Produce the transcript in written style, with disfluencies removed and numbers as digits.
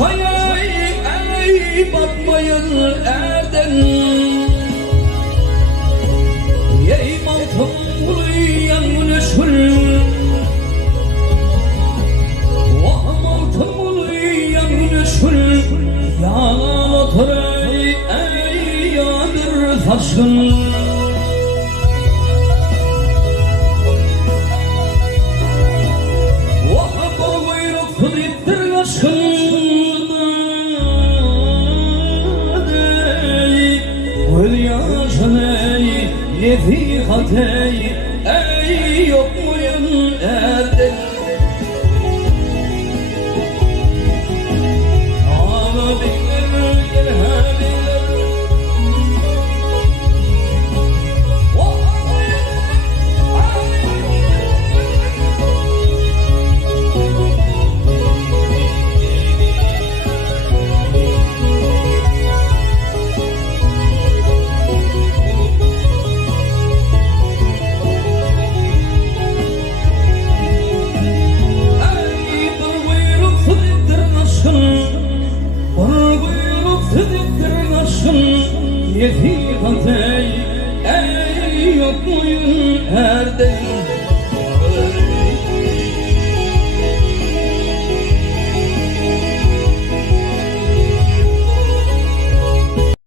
çaya ey batmayın erden. Ey mantım uluyan güneşül, vah mantım uluyan güneşül, yalan otur ey yadır taşın. Nefihate ey yok muyum erdin? Ağabeyler gelhabiler, nefihate ey yok muyum erdin?